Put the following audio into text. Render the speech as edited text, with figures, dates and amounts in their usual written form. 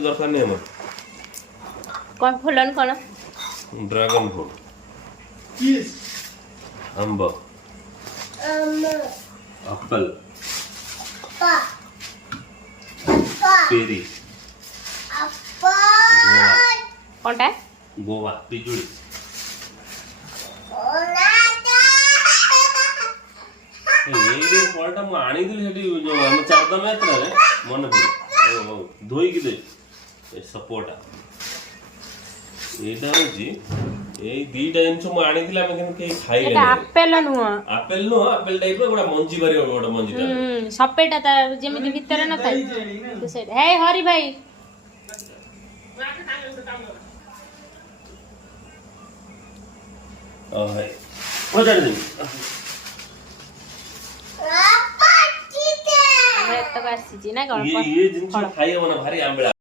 दरकार नहीं हमर कौन फलन कौन ड्रैगन फ्रूट अंब एप्पल पेरी कौनटा गोवा पिजुड़ी ये फलटा मु आनी दिली हेटी जो हम चारदम यात्रा रे मन पड़े ओ धोई कि दे सपोर्टा एटा होजी ए दीटा जिनस मु आनी दिला हम के खाइले एटा एप्पल नुह एप्पल नो एप्पल टाइप रो गोटा मंजी बारी गोटा मंजी ता सपेटा ता जेमिति भीतर न थाई तो से हे हरि भाई ओ है ओ जाने दे तो आसी ना ये जिनस खाइए ना भारी आंबला